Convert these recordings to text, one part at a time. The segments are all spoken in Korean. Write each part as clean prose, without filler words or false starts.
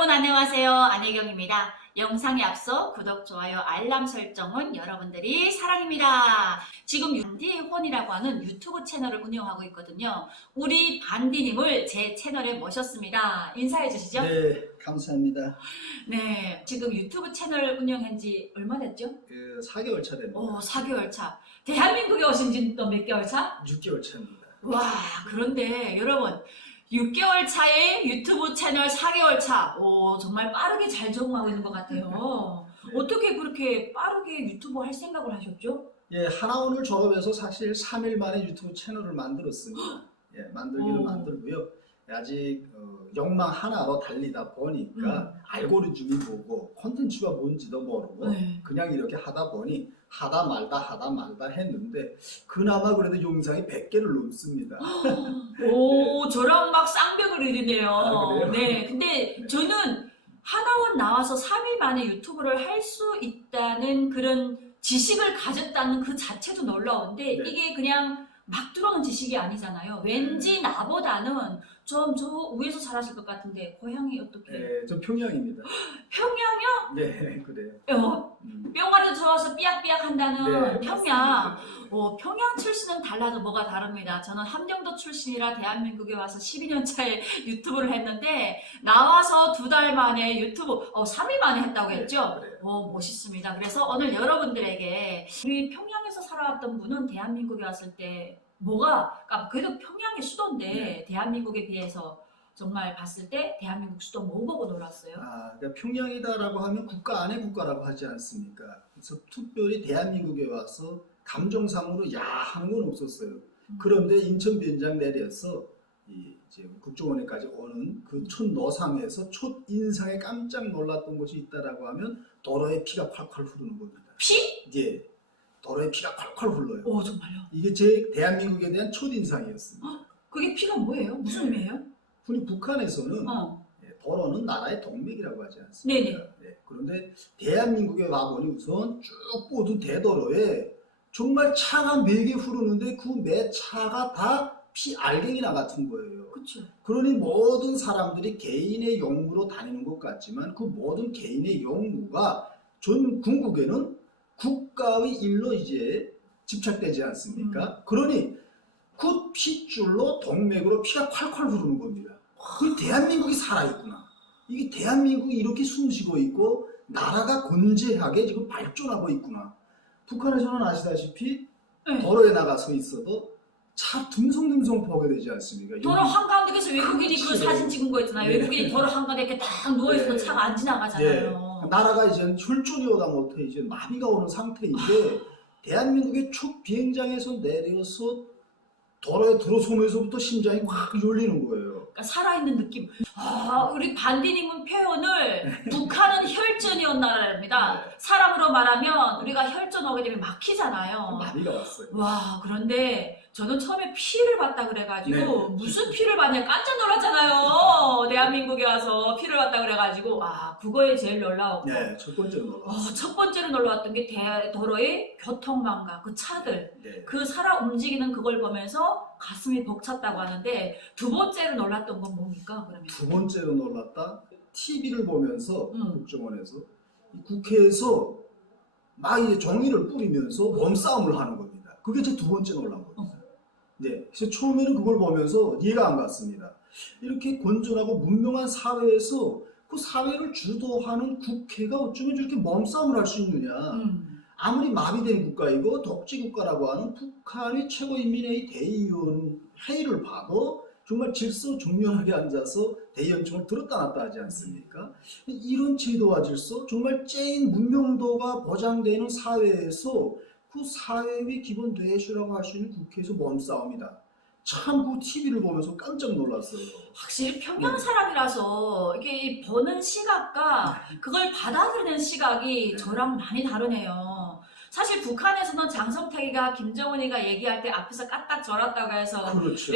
여러분 안녕하세요. 안혜경입니다. 영상에 앞서 구독, 좋아요, 알람 설정은 여러분들이 사랑입니다. 지금 반디의 혼이라고 하는 유튜브 채널을 운영하고 있거든요. 우리 반디님을 제 채널에 모셨습니다. 인사해 주시죠. 네, 감사합니다. 네, 지금 유튜브 채널 운영한 지 얼마 됐죠? 4개월 차 됩니다. 4개월 차. 대한민국에 오신 지 또 몇 개월 차? 6개월 차입니다. 와, 그런데 여러분 6개월 차에 유튜브 채널 4개월 차. 정말 빠르게 잘 적응하고 있는 것 같아요. 어떻게 그렇게 빠르게 유튜브 할 생각을 하셨죠? 예, 하나원을 졸업해서 사실 3일 만에 유튜브 채널을 만들었습니다. 예, 만들기는 만들고요. 아직 욕망 하나로 달리다 보니까 알고리즘이 뭐고 콘텐츠가 뭔지도 모르고 그냥 이렇게 하다 보니 하다 말다 했는데 그나마 그래도 영상이 100개를 넘습니다. 오, 저랑 막 쌍벽을 이루네요. 그래요? 네, 근데 저는 하나원 나와서 3일 만에 유튜브를 할 수 있다는 그런 지식을 가졌다는 그 자체도 놀라운데 네. 이게 그냥 막 들어오는 지식이 아니잖아요. 왠지 나보다는 좀 저 위에서 잘하실 것 같은데 고향이 어떻게? 예, 저 평양입니다. 평양이요? 네, 그래요. 뿅아리 좋아서 삐약삐약 한다는 네, 평양. 맞습니다. 평양 출신은 달라도 뭐가 다릅니다. 저는 함경도 출신이라 대한민국에 와서 12년 차에 유튜브를 했는데 나와서 2달 만에 유튜브 3일 만에 했다고 했죠? 네, 그래요. 멋있습니다. 그래서 오늘 여러분들에게 우리 평양에서 살아왔던 분은 대한민국에 왔을 때 그래도 평양의 수도인데 대한민국에 비해서 정말 봤을 때 대한민국 수도 뭐 보고 놀았어요? 그러니까 평양이다라고 하면 국가 안에 국가라고 하지 않습니까? 그래서 특별히 대한민국에 와서 감정상으로 야한 건 없었어요. 그런데 인천 비행장 내려서 이제 국정원에까지 오는 그 첫 노상에서 첫 인상에 깜짝 놀랐던 것이 있다라고 하면 도로에 피가 콸콸 흐르는 겁니다. 피? 예, 도로에 피가 콸콸 흘러요. 정말요? 이게 제 대한민국에 대한 첫 인상이었습니다. 그게 피가 뭐예요? 무슨 의미예요? 흔히 북한에서는 도로는 나라의 동맥이라고 하지 않습니까? 네네. 네, 그런데 대한민국에 와보니 우선 쭉 뻗은 대도로에 정말 차가 4개 흐르는데 그 매 차가 다 피 알갱이나 같은 거예요. 그쵸. 그러니 모든 사람들이 개인의 용무로 다니는 것 같지만 그 모든 개인의 용무가 전 궁극에는 국가의 일로 이제 집착되지 않습니까? 그러니 그 핏줄로 동맥으로 피가 콸콸 흐르는 겁니다. 그 대한민국이 살아있구나. 이게 대한민국이 이렇게 숨쉬고 있고 나라가 건재하게 지금 발전하고 있구나. 북한에서는 아시다시피 도로에 나가 서 있어도 차 듬성듬성 보게 되지 않습니까? 도로 한가운데에서 외국인이 그 그렇지. 사진 찍은 거 있잖아요. 네. 외국인이 도로 한가운데 이렇게 딱 누워있어도 네. 차가 안 지나가잖아요. 나라가 이제 혈전이 오다 못해 이제 마비가 오는 상태인데 대한민국의 첫 비행장에서 내려서 도로에 들어서면서부터 심장이 확 열리는 거예요. 그러니까 살아있는 느낌. 우리 반디님은 표현을 북한은 혈전이었나랍니다. 사람으로 말하면 우리가 혈전 오게 되면 막히잖아요. 마비가 왔어요. 와, 그런데 저는 처음에 피를 봤다 그래가지고 무슨 피를 봤냐 깜짝 놀랐잖아요. 대한민국에 와서 피를 봤다 그래가지고 그거에 제일 놀라웠고 네, 첫 번째로 놀랐어요. 첫 번째로 놀라웠던 게 도로의 교통망가, 그 차들, 그 살아 움직이는 그걸 보면서 가슴이 벅찼다고 하는데 두 번째로 놀랐던 건 뭡니까? 그러면 두 번째로 놀랐다. TV를 보면서 국정원에서 국회에서 막 이제 종이를 뿌리면서 몸싸움을 하는 겁니다. 그게 제 두 번째 놀란 겁니다. 네, 그래서 처음에는 그걸 보면서 이해가 안 갔습니다. 이렇게 건전하고 문명한 사회에서 그 사회를 주도하는 국회가 어쩌면 저렇게 몸싸움을 할 수 있느냐. 아무리 마비된 국가이고 독재국가라고 하는 북한의 최고인민회의 대의원 회의를 봐도 정말 질서정연하게 앉아서 대의원총을 들었다 놨다 하지 않습니까? 이런 제도와 질서, 정말 찐 문명도가 보장되는 사회에서 그 사회의 기본 뇌수라고 할 수 있는 국회에서 몸싸움이다. 참 그 TV를 보면서 깜짝 놀랐어요. 확실히 평양 사람이라서 이게 보는 시각과 그걸 받아들이는 시각이 저랑 많이 다르네요. 사실 북한에서는 장성택이가 김정은이가 얘기할 때 앞에서 까딱 절었다고 해서 그렇죠.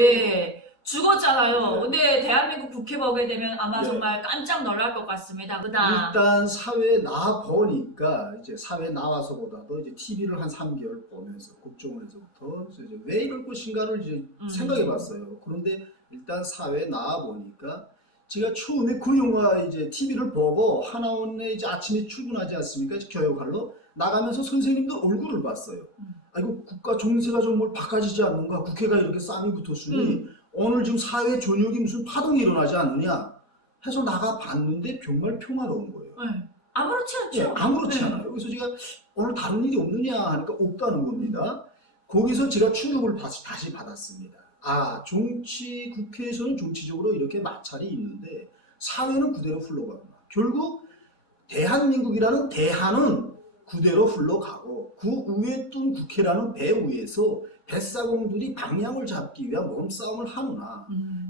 죽었잖아요. 근데 대한민국 국회 보게 되면 아마 정말 깜짝 놀랄 것 같습니다. 일단 사회에 나와 보니까 이제 사회에 나와서보다도 이제 TV를 한 3개월 보면서 국정원에서부터 이제 왜 이럴 것인가를 이제 생각해 봤어요. 그런데 일단 사회에 나와 보니까 제가 처음에 그 영화 이제 TV를 보고 하나원에 이제 아침에 출근하지 않습니까? 이제 교육하러 나가면서 선생님들 얼굴을 봤어요. 아이고 국가 정세가 좀 뭘 바꿔지지 않는가? 국회가 이렇게 쌈이 붙었으니 오늘 지금 사회 전역이 무슨 파동이 일어나지 않느냐? 해서 나가 봤는데 정말 평화로운 거예요. 네. 아무렇지 않죠. 예, 아무렇지 네. 않아요. 그래서 제가 오늘 다른 일이 없느냐 하니까 없다는 겁니다. 거기서 제가 충격을 다시 받았습니다. 아, 정치, 국회에서는 정치적으로 이렇게 마찰이 있는데 사회는 그대로 흘러가구나. 결국 대한민국이라는 대한은 그대로 흘러가고 그 위에 뜬 국회라는 배 위에서 뱃사공들이 방향을 잡기 위한 몸싸움을 하느나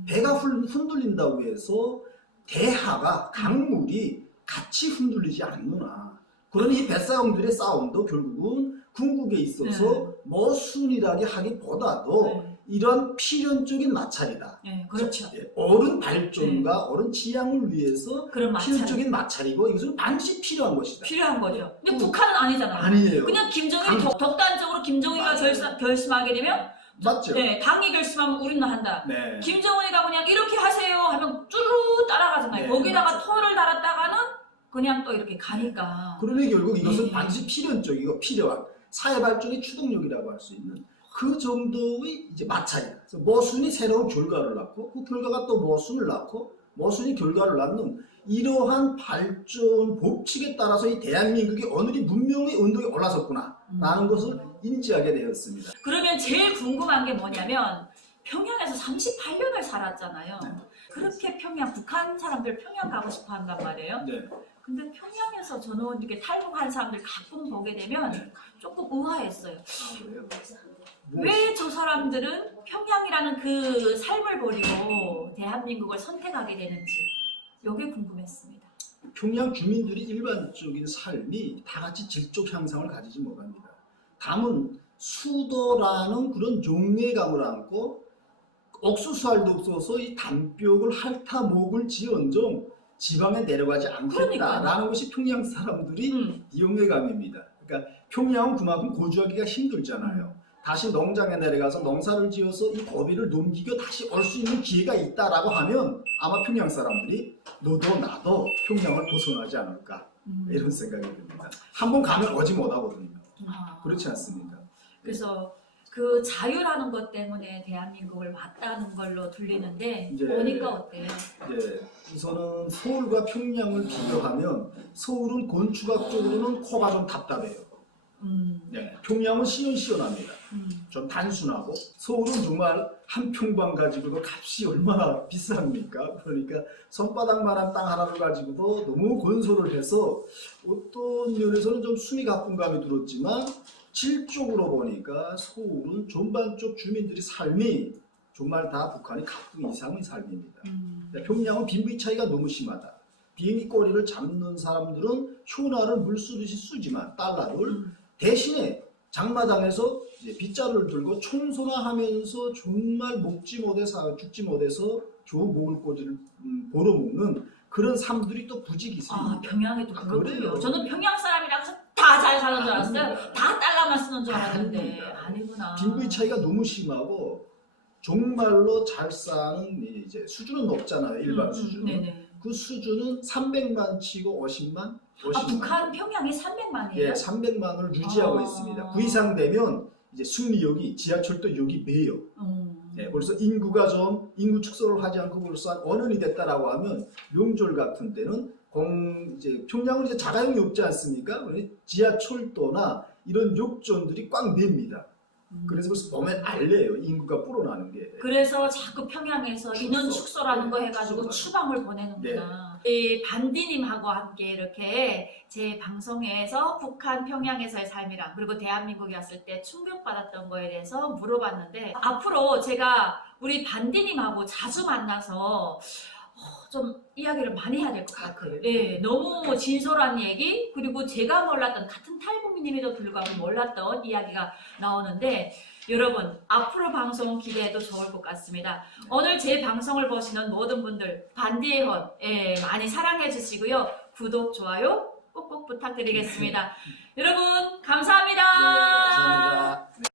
배가 흔들린다고 해서 대하가 강물이 같이 흔들리지 않느나 그러니 이 뱃사공들의 싸움도 결국은 궁극에 있어서 뭐 순위라게 하기보다도 이런 필연적인 마찰이다. 네, 그렇죠. 어른 발전과 어른 지향을 위해서 그런 마찰. 필연적인 마찰이고 이것은 반드시 필요한 것이다. 필요한 거죠. 근데 북한은 아니잖아요. 아니에요. 그냥 김정일이 독단적으로 김정일가 결심하게 되면 맞죠? 네, 당이 결심하면 우리는 한다. 네. 김정은이가 그냥 이렇게 하세요 하면 쭈르르 따라가잖아요. 네, 거기다가 맞아요. 터를 달았다가는 그냥 또 이렇게 가니까. 그러니 결국 이것은 네. 반드시 필연적이고 필요한 사회 발전의 추동력이라고 할 수 있는 그 정도의 이제 마찰이다. 그래서 모순이 새로운 결과를 낳고 그 결과가 또 모순을 낳고 모순이 결과를 낳는 이러한 발전 법칙에 따라서 이 대한민국이 오늘이 문명의 언덕에 올라섰구나라는 것을 인지하게 되었습니다. 그러면 제일 궁금한 게 뭐냐면 평양에서 38년을 살았잖아요. 네. 그렇게 북한 사람들 평양 가고 싶어 한단 말이에요. 네. 근데 평양에서 저는 이렇게 탈북한 사람들 가끔 보게 되면 조금 의아했어요. 아, 그래요? 왜 저 사람들은 평양이라는 그 삶을 버리고 대한민국을 선택하게 되는지 이게 궁금했습니다. 평양 주민들이 일반적인 삶이 다 같이 질적 향상을 가지지 못합니다. 다만 수도라는 그런 용례감을 안고 옥수수알도 없어서 이 담벽을 핥아먹을 지언정 지방에 내려가지 않겠다라는 것이 평양 사람들이 용례감입니다. 그러니까 평양은 그만큼 거주하기가 힘들잖아요. 다시 농장에 내려가서 농사를 지어서 이 고비를 넘기고 다시 올 수 있는 기회가 있다라고 하면 아마 평양 사람들이 너도 나도 평양을 벗어나지 않을까 이런 생각이 듭니다. 한번 가면 오지 못하거든요. 그렇지 않습니까? 그래서 그 자유라는 것 때문에 대한민국을 왔다는 걸로 들리는데 이제 보니까 어때요? 이제 우선은 서울과 평양을 비교하면 서울은 건축학적으로는 코가 좀 답답해요. 네, 평양은 시원시원합니다. 좀 단순하고 서울은 정말 한 평방 가지고도 값이 얼마나 비쌉니까? 그러니까 손바닥만한 땅 하나를 가지고도 너무 건설을 해서 어떤 면에서는 좀 숨이 가쁜 감이 들었지만 질적으로 보니까 서울은 전반적 주민들의 삶이 정말 다 북한의 각도 이상의 삶입니다. 평양은 빈부의 차이가 너무 심하다. 비행기 꼬리를 잡는 사람들은 현화를 물 쓰듯이 쓰지만 달러를 대신에 장마당에서 이제 빗자루를 들고 청소나 하면서 정말 먹지 못해서 죽지 못해서 겨우 먹을 꼬리를 벌어먹는 그런 삶들이 또 부직이 있습니다. 아, 평양에도 그렇군요. 그래요. 저는 평양 사람이라서 다 잘 사는 줄 알았어요. 아닙니다. 다 달러만 쓰는 줄 알았는데 아닙니다. 아니구나. 빈부의 차이가 너무 심하고 정말로 잘 사는 이제 수준은 높잖아요. 일반 수준은. 네네. 그 수준은 300만 치고 50만? 아, 북한 평양이 300만이에요? 예, 300만을 유지하고 있습니다. 그 이상 되면 이제 승리역이 지하철도역이 매요. 네, 그래서 인구가 좀 인구 축소를 하지 않고 그래서 한 원원이 됐다라고 하면 명절 같은 때는 이제 평양은 이제 자가용이 없지 않습니까? 지하철도나 이런 역전들이 꽉 맵니다. 그래서 보면 알래요. 인구가 불어나는 게. 그래서 자꾸 평양에서 축소. 인원 축소라는 거 네, 해가지고 축소. 추방을 보내는구나. 이 반디님하고 함께 이렇게 제 방송에서 북한 평양에서의 삶이랑 그리고 대한민국에 왔을 때 충격받았던 거에 대해서 물어봤는데 앞으로 제가 우리 반디님하고 자주 만나서 좀 이야기를 많이 해야 될 것 같아요. 예, 너무 진솔한 얘기 그리고 제가 몰랐던 같은 탈북민임에도 불구하고 몰랐던 이야기가 나오는데 여러분 앞으로 방송 기대해도 좋을 것 같습니다. 오늘 제 방송을 보시는 모든 분들 반디의 헌 많이 사랑해 주시고요. 구독, 좋아요 꼭꼭 부탁드리겠습니다. 여러분 감사합니다. 네, 감사합니다.